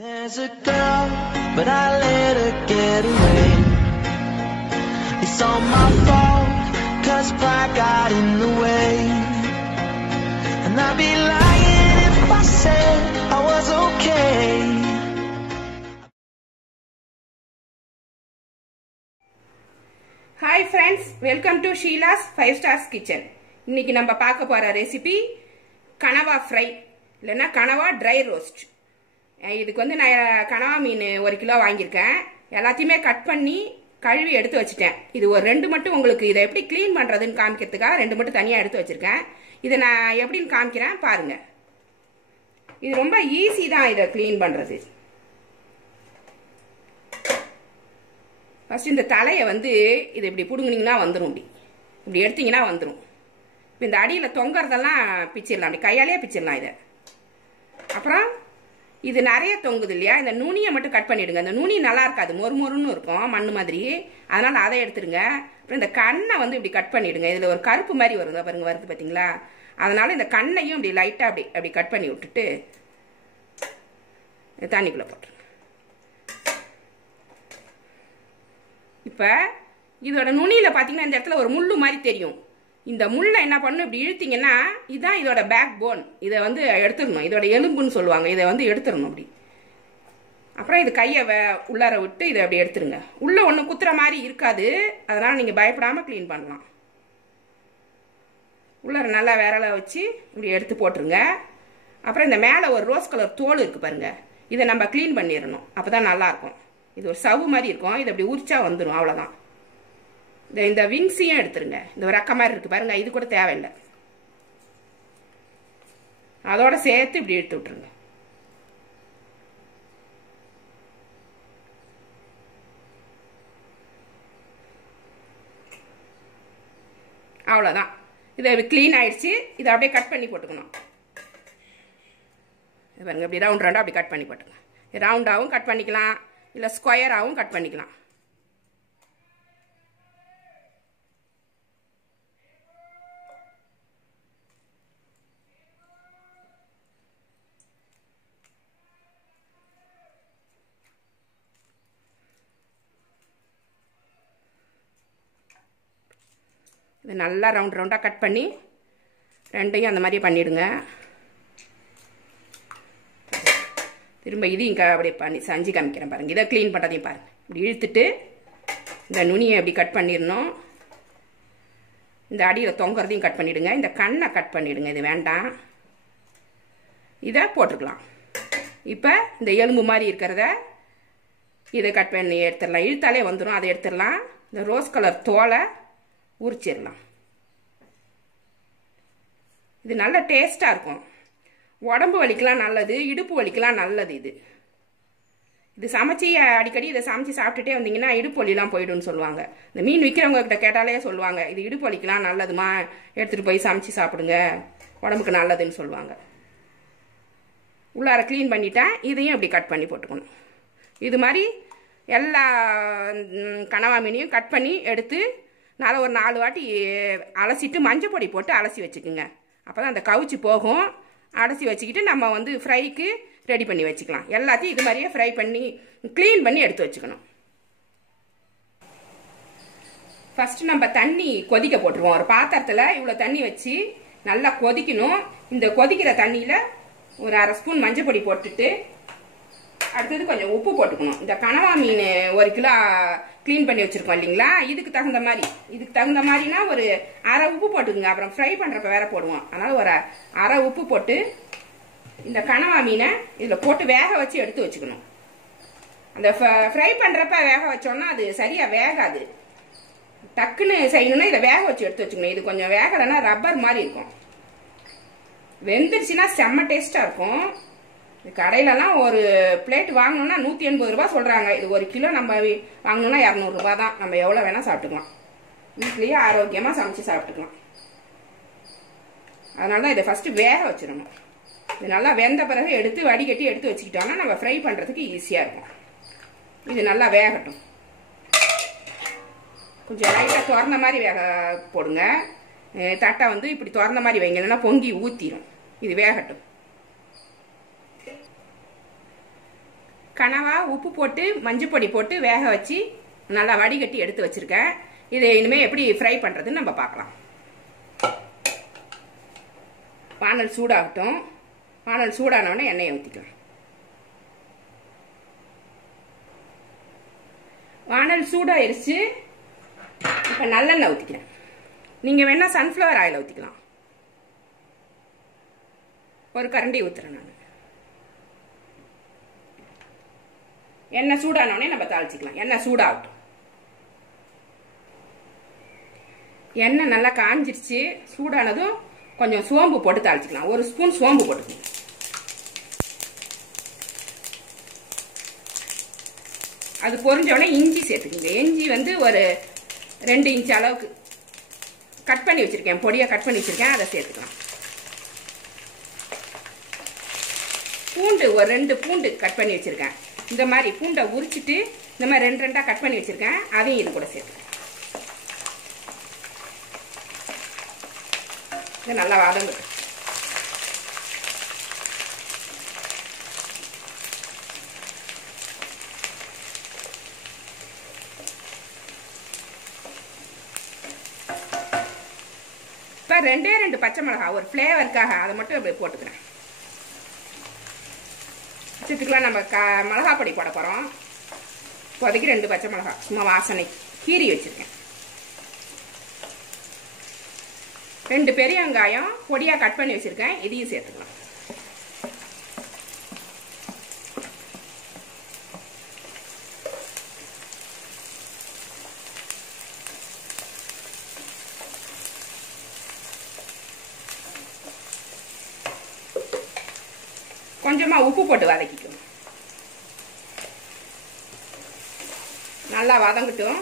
There's a girl, but I let her get away. It's all my fault, 'cause pride got in the way. And I'd be lying if I said I was okay. Hi friends, welcome to Sheila's 5 Stars Kitchen. இன்னைக்கு நம்ம பார்க்க போற recipe கனவா fry இல்லனா கனவா dry roast. இதுக்கு வந்து நான் கனவா மீன் 1 கிலோ வாங்கியிருக்கேன். எல்லாத்தையுமே கட் பண்ணி கழுவி எடுத்து வச்சிட்டேன். இது ஒரு 2 மட்டும் உங்களுக்கு இதை எப்படி க்ளீன் பண்றதுன்னு காமிக்கிறதுக்காக 2 மட்டும் தனியா எடுத்து வச்சிருக்கேன். இதை நான் எப்படின்னு காமிக்கிறேன் பாருங்க. இது ரொம்ப ஈஸி தான் இதை க்ளீன் பண்றது. ஃபர்ஸ்ட் இந்த தலையை வந்து இது இப்படி புடுங்குனீங்கன்னா வந்துடும். இப்படி எடுத்தீங்கன்னா வந்துடும். இப்போ இந்த அடியில் தொங்குறதெல்லாம் பிச்சிடலாம், அப்படி கையாலேயே பிச்சிடலாம் இதை. அப்புறம் இது நிறைய தொங்குது இல்லையா, இந்த நுனியை மட்டும் கட் பண்ணிடுங்க. இந்த நுனி நல்லா இருக்காது, மொறுமொறுன்னு இருக்கும் மண் மாதிரி, அதனால அதை எடுத்துருங்க. அப்புறம் இந்த கண்ணை வந்து இப்படி கட் பண்ணிடுங்க. இதில் ஒரு கருப்பு மாதிரி வரும் பாருங்க, வருது பார்த்தீங்களா? அதனால இந்த கண்ணையும் இப்படி லைட்டாக அப்படி கட் பண்ணி விட்டுட்டு தண்ணிக்குள்ளே போட்டுருங்க. இப்போ இதோட நுனியில் பார்த்தீங்கன்னா இந்த இடத்துல ஒரு முள்ளு மாதிரி தெரியும். இந்த முள்ளை என்ன பண்ணணும், இப்படி இழுத்தீங்கன்னா இதுதான் இதோட பேக் போன். இதை வந்து எடுத்துடணும், இதோட எலும்புன்னு சொல்லுவாங்க. இதை வந்து எடுத்துடணும் அப்படி. அப்புறம் இது கையை உள்ளார விட்டு இதை அப்படி எடுத்துருங்க. உள்ளே ஒன்றும் குத்துற மாதிரி இருக்காது, அதனால் நீங்கள் பயப்படாமல் க்ளீன் பண்ணலாம். உள்ளார நல்லா விரலை வச்சு இப்படி எடுத்து போட்டுருங்க. அப்புறம் இந்த மேலே ஒரு ரோஸ் கலர் தோல் இருக்குது பாருங்கள், இதை நம்ம க்ளீன் பண்ணிடணும். அப்போ தான் நல்லாயிருக்கும். இது ஒரு சவு மாதிரி இருக்கும், இது அப்படி உரிச்சா வந்துடும், அவ்வளோதான். இந்த விங்ஸையும் எடுத்துருங்க. இந்த ஒரு ரெக்க மாதிரி இருக்கு பாருங்க, இது கூட தேவையில்லை. அதோட சேர்த்து இப்படி எடுத்து விட்டுருங்க. அவ்வளோதான். இதை க்ளீன் ஆயிடுச்சு. இதை அப்படியே கட் பண்ணி போட்டுக்கணும். பாருங்க, இப்படி ரவுண்ட் ரவுண்டாக அப்படி கட் பண்ணி போட்டுங்க. ரவுண்டாகவும் கட் பண்ணிக்கலாம், இல்லை ஸ்கொயராகவும் கட் பண்ணிக்கலாம். இது நல்லா ரவுண்ட் ரவுண்டாக கட் பண்ணி ரெண்டையும் அந்த மாதிரியே பண்ணிவிடுங்க. திரும்ப இதையும் அப்படி பண்ணி செஞ்சு காமிக்கிறேன் பாருங்கள். இதை க்ளீன் பண்ணுறதையும் பாருங்கள். இப்படி இழுத்துட்டு இந்த நுனியை இப்படி கட் பண்ணிடணும். இந்த அடியில் தொங்குறதையும் கட் பண்ணிவிடுங்க. இந்த கண்ணை கட் பண்ணிவிடுங்க, இது வேண்டாம். இதை போட்டுக்கலாம். இப்போ இந்த எலும்பு மாதிரி இருக்கிறத இதை கட் பண்ணி எடுத்துடலாம். இழுத்தாலே வந்துடும், அதை எடுத்துடலாம். இந்த ரோஸ் கலர் தோலை உரிச்சிடலாம். இது நல்ல டேஸ்டாக இருக்கும். உடம்பு வலிக்கெலாம் நல்லது, இடுப்பு வலிக்கெலாம் நல்லது. இது சமைச்சி அடிக்கடி இதை சமைச்சி சாப்பிட்டுட்டே வந்தீங்கன்னா இடுப்பு வலிலாம் போயிடும்னு சொல்லுவாங்க. இந்த மீன் விற்கிறவங்க கிட்ட கேட்டாலே சொல்லுவாங்க, இது இடுப்பு வலிக்கெலாம் நல்லதுமா, எடுத்துகிட்டு போய் சமைச்சி சாப்பிடுங்க, உடம்புக்கு நல்லதுன்னு சொல்லுவாங்க. உள்ளார க்ளீன் பண்ணிட்டேன். இதையும் இப்படி கட் பண்ணி போட்டுக்கணும். இது மாதிரி எல்லா கனவா மீனையும் கட் பண்ணி எடுத்து நல்லா ஒரு 4 வாட்டி அலசிட்டு மஞ்சள் பொடி போட்டு அலசி வச்சுக்குங்க. அப்போ தான் அந்த கவுச்சி போகும். அலசி வச்சுக்கிட்டு நம்ம வந்து ஃப்ரைக்கு ரெடி பண்ணி வச்சுக்கலாம். எல்லாத்தையும் இது மாதிரியே ஃப்ரை பண்ணி க்ளீன் பண்ணி எடுத்து வச்சுக்கணும். ஃபர்ஸ்ட் நம்ம தண்ணி கொதிக்க போட்டுருவோம். ஒரு பாத்திரத்தில் இவ்வளோ தண்ணி வச்சு நல்லா கொதிக்கணும். இந்த கொதிக்கிற தண்ணியில் ஒரு 1/2 ஸ்பூன் மஞ்சள் பொடி போட்டுட்டு அடுத்தது கொஞ்சம் உப்பு போட்டுக்கணும். இந்த கனவா மீன் 1 கிலோ க்ளீன் பண்ணி வச்சுருக்கோம் இல்லைங்களா, இதுக்கு தகுந்த மாதிரினா ஒரு 1/2 உப்பு போட்டுக்குங்க. அப்புறம் ஃப்ரை பண்ணுறப்ப வேற போடுவோம், அதனால் ஒரு 1/2 உப்பு போட்டு இந்த கனவா மீனை இதில் போட்டு வேக வச்சு எடுத்து வச்சுக்கணும். அந்த ஃப்ரை பண்ணுறப்ப வேக வச்சோன்னா அது சரியாக வேகாது. டக்குன்னு செய்யணும்னா இதை வேக வச்சு எடுத்து வச்சுக்கணும். இது கொஞ்சம் வேகலைன்னா ரப்பர் மாதிரி இருக்கும். வெந்துருச்சுன்னா செம்ம டேஸ்ட்டாக இருக்கும். கடையிலலாம் ஒரு பிளேட் வாங்கணும்னா 180 ரூபா சொல்கிறாங்க. இது 1 கிலோ நம்ம வாங்கணும்னா 200 ரூபா தான். நம்ம எவ்வளோ வேணால் சாப்பிட்டுக்கலாம், வீட்லேயே ஆரோக்கியமாக சமைச்சு சாப்பிட்டுக்கலாம். அதனால தான் இதை ஃபஸ்ட்டு வேக வச்சிடணும். இது நல்லா வெந்த பிறகு எடுத்து வடிகட்டி எடுத்து வச்சுக்கிட்டோம்னா நம்ம ஃப்ரை பண்ணுறதுக்கு ஈஸியாக இருக்கும். இது நல்லா வேகட்டும். கொஞ்சம் லைட்டாக திறந்த மாதிரி வேக போடுங்க. தட்டை வந்து இப்படி திறந்த மாதிரி வைங்க, இல்லைன்னா பொங்கி ஊற்றிடும். இது வேகட்டும். கனவா உப்பு போட்டு மஞ்சள் பொடி போட்டு வேக வச்சு நல்லா வடிகட்டி எடுத்து வச்சிருக்கேன். இதை இனிமேல் எப்படி ஃப்ரை பண்ணுறதுன்னு நம்ம பார்க்கலாம். வானல் சூடாகட்டும். வானல் சூடானோடனே எண்ணெயை ஊற்றிக்கலாம். வானல் சூடாயிருச்சு. இப்போ நல்லெண்ணெய் ஊற்றிக்கிறேன். நீங்கள் வேணால் சன்ஃப்ளவர் ஆயில் ஊற்றிக்கலாம். ஒரு கரண்டி ஊற்றுறேன் நான். எண்ணெய் சூடானோடனே நம்ம தாளிச்சிக்கலாம். எண்ணெய் சூடாகட்டும். எண்ணெய் நல்லா காஞ்சிருச்சு. சூடானதும் கொஞ்சம் சோம்பு போட்டு தாளிச்சிக்கலாம். ஒரு ஸ்பூன் சோம்பு போட்டுக்கணும். அது பொரிஞ்சோடனே இஞ்சி சேர்த்துக்குங்க. இஞ்சி வந்து ஒரு 2 இன்ச் அளவுக்கு கட் பண்ணி வச்சிருக்கேன். பொடியாக கட் பண்ணி வச்சிருக்கேன். அதை சேர்த்துக்கலாம். பூண்டு ஒரு 2 பூண்டு கட் பண்ணி வச்சிருக்கேன். இந்த மாதிரி பூண்டை உரிச்சிட்டு இந்த மாதிரி 2 2 கட் பண்ணி வச்சிருக்கேன். அதையும் இது கூட சேர்த்துக்கேன். இது நல்லா வதங்கட்டும். இப்போ 2 பச்சை மிளகாய் ஒரு ஃப்ளேவருக்காக அதை மட்டும் இப்படி போட்டுக்கிறேன். பச்சத்துக்குலாம் நம்ம மிளகா பொடி போட போகிறோம். இப்போதைக்கு 2 பச்சை மிளகாய் சும்மா வாசனை கீரி வச்சுருக்கேன். 2 பெரிய வெங்காயம் பொடியாக கட் பண்ணி வச்சுருக்கேன். இதையும் சேர்த்துக்கலாம். கொஞ்சமாக உப்பு போட்டு வதக்கிக்கணும். நல்லா வதங்கட்டும்.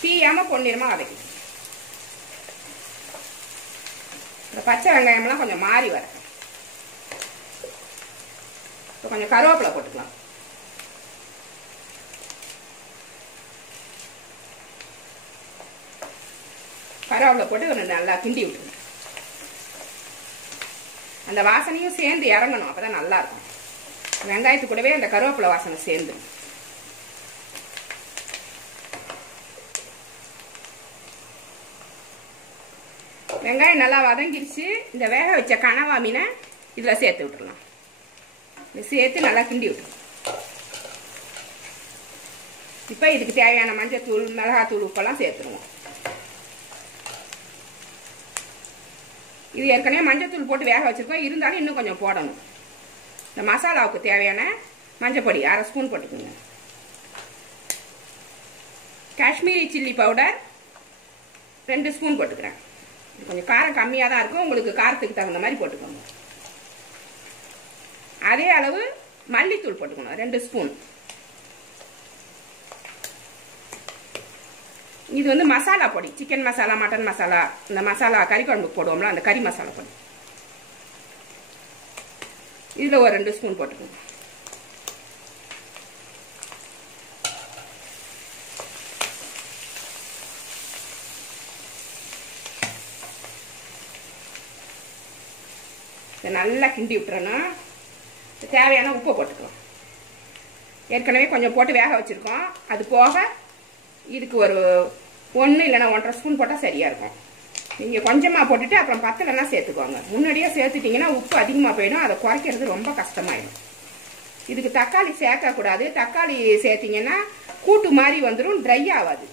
தீயாமல் பொன்னிறமாக வதக்கிக்கணும். இந்த பச்சை வெங்காயம்லாம் கொஞ்சம் மாறி வர. இப்போ கொஞ்சம் கருவேப்பிலை போட்டுக்கலாம். கருவேப்பிலை போட்டு ஒரு நல்லா கிண்டி விட்டுருங்க. அந்த வாசனையும் சேர்ந்து இறங்கணும். அப்பதான் நல்லா இருக்கும். வெங்காயத்து கூடவே அந்த கருவேப்பிலை வாசனை சேர்ந்து. வெங்காயம் நல்லா வதங்கிருச்சு. இந்த வேக வச்ச கனவா மீனை இதுல சேர்த்து விட்டுறலாம். சேர்த்து நல்லா கிண்டி விட்டுருலாம். இப்ப இதுக்கு தேவையான மஞ்சள் தூள், மிளகாத்தூள், உப்பெல்லாம் சேர்த்துருவோம். இது ஏற்கனவே மஞ்சள் தூள் போட்டு வேக வச்சிருக்கோம். இருந்தாலும் இன்னும் கொஞ்சம் போடணும். இந்த மசாலாவுக்கு தேவையான மஞ்சள் பொடி 1/2 ஸ்பூன் போட்டுக்கோங்க. காஷ்மீரி சில்லி பவுடர் 2 ஸ்பூன் போட்டுக்கிறேன். கொஞ்சம் காரம் கம்மியாக தான் இருக்கும். உங்களுக்கு காரத்துக்கு தகுந்த மாதிரி போட்டுக்கோங்க. அதே அளவு மல்லித்தூள் போட்டுக்கணும் 2 ஸ்பூன். இது வந்து மசாலா பொடி. சிக்கன் மசாலா, மட்டன் மசாலா, இந்த மசாலா கறி குழம்புக்கு போடுவோம்ல அந்த கறி மசாலா பொடி. இதில் ஒரு 2 ஸ்பூன் போட்டுக்கோங்க. நல்லா கிண்டி விட்டுறணும். தேவையான உப்பு போட்டுக்கலாம். ஏற்கனவே கொஞ்சம் போட்டு வேக வச்சிருக்கோம். அது போக இதுக்கு ஒரு 1 இல்லைன்னா 1.5 ஸ்பூன் போட்டால் சரியா இருக்கும். நீங்கள் கொஞ்சமாக போட்டுட்டு அப்புறம் பத்தலைன்னா சேர்த்துக்கோங்க. முன்னாடியே சேர்த்துட்டிங்கன்னா உப்பு அதிகமாக போயிடும். அதை குறைக்கிறது ரொம்ப கஷ்டமாயிடும். இதுக்கு தக்காளி சேர்க்கக்கூடாது. தக்காளி சேர்த்திங்கன்னா கூட்டு மாதிரி வந்துடும். ட்ரை ஆகாது.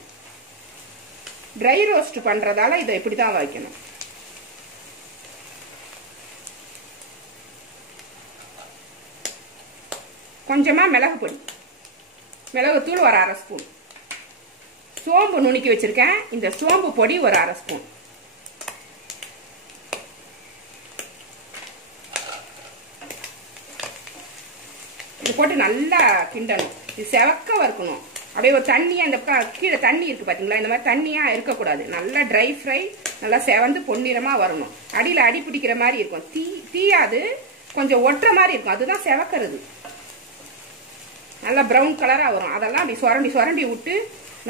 ட்ரை ரோஸ்ட் பண்ணுறதால இதை இப்படி தான் வைக்கணும். கொஞ்சமாக மிளகு பொடி, மிளகுத்தூள் ஒரு 1/2 ஸ்பூன், சோம்பு நுணுக்கி வச்சிருக்கேன். இந்த சோம்பு பொடி ஒரு 1/2 ஸ்பூன். இது போட்டு நல்லா கிண்டணும். இது செவக்க வறுக்கணும். அப்படியே ஒரு தண்ணியா இந்த கீழே தண்ணி இருக்கு பாத்தீங்களா, இந்த மாதிரி தண்ணியா இருக்கக்கூடாது. நல்லா ட்ரை ஃப்ரை, நல்லா செவந்து பொன்னிறமா வரணும். அடியில் அடி பிடிக்கிற மாதிரி இருக்கும். தீயாது கொஞ்சம் ஒட்டுற மாதிரி இருக்கும். அதுதான் செவக்கிறது. நல்லா ப்ரௌன் கலரா வரும். அதெல்லாம் அப்படி சுரண்டி சுரண்டி விட்டு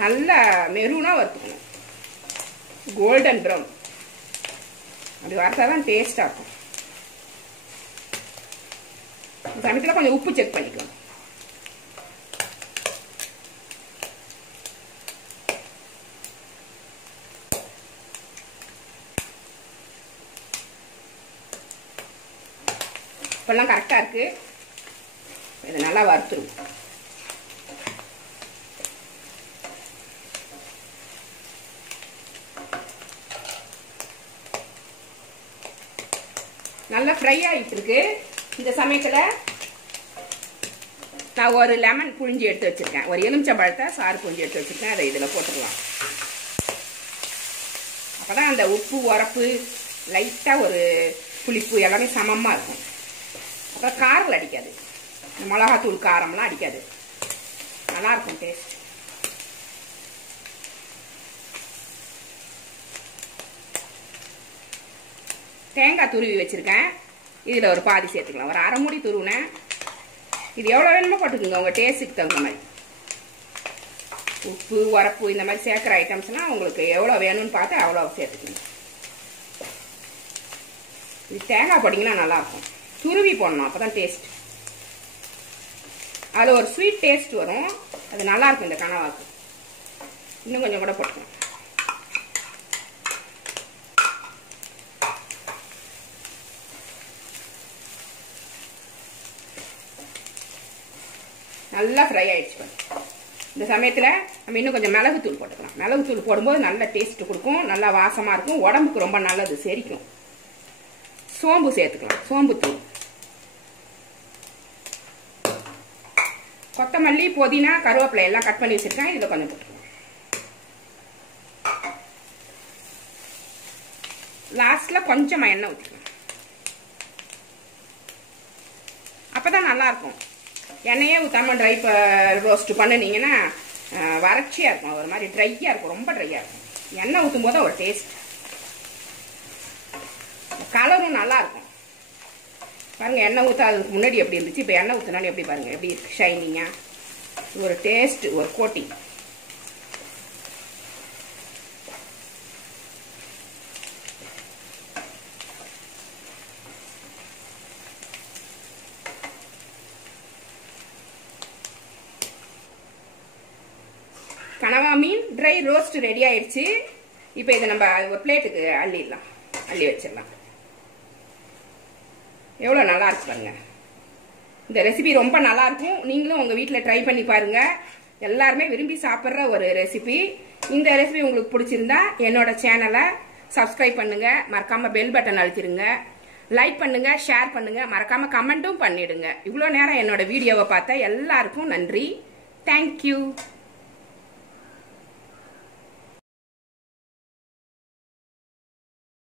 நல்லா மெரூனா வறுத்துக்கணும். கோல்டன் ப்ரௌன் அப்படி வறுத்தாதான் டேஸ்டா இருக்கும். சமயத்தில் கொஞ்சம் உப்பு செக் பண்ணிக்கலாம். இப்பெல்லாம் கரெக்டாக இருக்கு. இது நல்லா வறுத்துரும். நல்லா ஃப்ரை ஆகிட்டு இருக்கு. இந்த சமயத்தில் நான் ஒரு லெமன் புழிஞ்சு எடுத்து வச்சிருக்கேன். ஒரு எலுமிச்சம்பழத்தை சாறு புழிஞ்சு எடுத்து வச்சிருக்கேன். அதை இதில் போட்டுடலாம். அப்போதான் அந்த உப்பு உரப்பு லைட்டாக ஒரு புளிப்பு எல்லாமே சமமாக இருக்கும். அப்புறம் காரம் அடிக்காது. இந்த மிளகாத்தூள் காரம்லாம் அடிக்காது. நல்லாயிருக்கும் டேஸ்ட். தேங்காய் துருவி வச்சுருக்கேன். இதில் ஒரு பாதி சேர்த்துக்கலாம். ஒரு அரை மூடி துருவினேன். இது எவ்வளோ வேணுமோ போட்டுக்குங்க உங்கள் டேஸ்ட்டுக்கு தகுந்த மாதிரி. உப்பு உரப்பு இந்த மாதிரி சேர்க்குற ஐட்டம்ஸ்லாம் உங்களுக்கு எவ்வளோ வேணும்னு பார்த்து அவ்வளோ சேர்த்துக்குங்க. இது தேங்காய் போட்டிங்கன்னா நல்லாயிருக்கும். துருவி போடணும், அப்போ தான் டேஸ்ட். அதில் ஒரு ஸ்வீட் டேஸ்ட் வரும். அது நல்லாயிருக்கும் இந்த கனவாக்கு. இன்னும் கொஞ்சம் கூட போட்டுக்கணும். நல்லா ஃப்ரை ஆயிடுச்சு. இந்த சமயத்தில் நம்ம இன்னும் கொஞ்சம் மிளகுத்தூள் போட்டுக்கலாம். மிளகுத்தூள் போடும்போது நல்ல டேஸ்ட் கொடுக்கும், நல்லா வாசமாக இருக்கும், உடம்புக்கு ரொம்ப நல்லது, செரிக்கும். சோம்பு சேர்த்துக்கலாம். சோம்புத்தூள், கொத்தமல்லி, புதினா, கருவேப்பிலை எல்லாம் கட் பண்ணி வச்சிருக்கேன். இதில் கொஞ்சம் போட்டுக்கலாம். லாஸ்ட்டில் கொஞ்சம் எண்ணெய் ஊற்றிக்கலாம். அப்போதான் நல்லாயிருக்கும். எண்ணெயே ஊற்றாம ட்ரை ரோஸ்ட் பண்ணினீங்கன்னா வறட்சியாக இருக்கும். ஒரு மாதிரி ட்ரையாக இருக்கும், ரொம்ப ட்ரையாக இருக்கும். எண்ணெய் ஊற்றும் போது ஒரு டேஸ்ட். கலரும் நல்லாயிருக்கும். பாருங்கள், எண்ணெய் ஊற்றாததுக்கு முன்னாடி எப்படி இருந்துச்சு, இப்போ எண்ணெய் ஊற்றினாலும் எப்படி பாருங்கள், எப்படி இருக்கு ஷைனிங்காக. ஒரு டேஸ்ட், ஒரு கோட்டிங். கனவா மீன் ட்ரை ரோஸ்ட் ரெடி ஆயிடுச்சு. இப்போ இதை நம்ம ஒரு பிளேட்டுக்கு அள்ளிடலாம். அள்ளி வச்சிடலாம். எவ்வளோ நல்லா இருக்கு பாருங்க. இந்த ரெசிபி ரொம்ப நல்லா இருக்கும். நீங்களும் உங்க வீட்டில் ட்ரை பண்ணி பாருங்க. எல்லாருமே விரும்பி சாப்பிட்ற ஒரு ரெசிபி. இந்த ரெசிபி உங்களுக்கு பிடிச்சிருந்தா என்னோட சேனலை சப்ஸ்கிரைப் பண்ணுங்க. மறக்காம பெல் பட்டன் அழுத்திடுங்க. லைக் பண்ணுங்க, ஷேர் பண்ணுங்க, மறக்காம கமெண்ட்டும் பண்ணிடுங்க. இவ்வளோ நேரம் என்னோட வீடியோவை பார்த்த எல்லாருக்கும் நன்றி. தேங்க்யூ.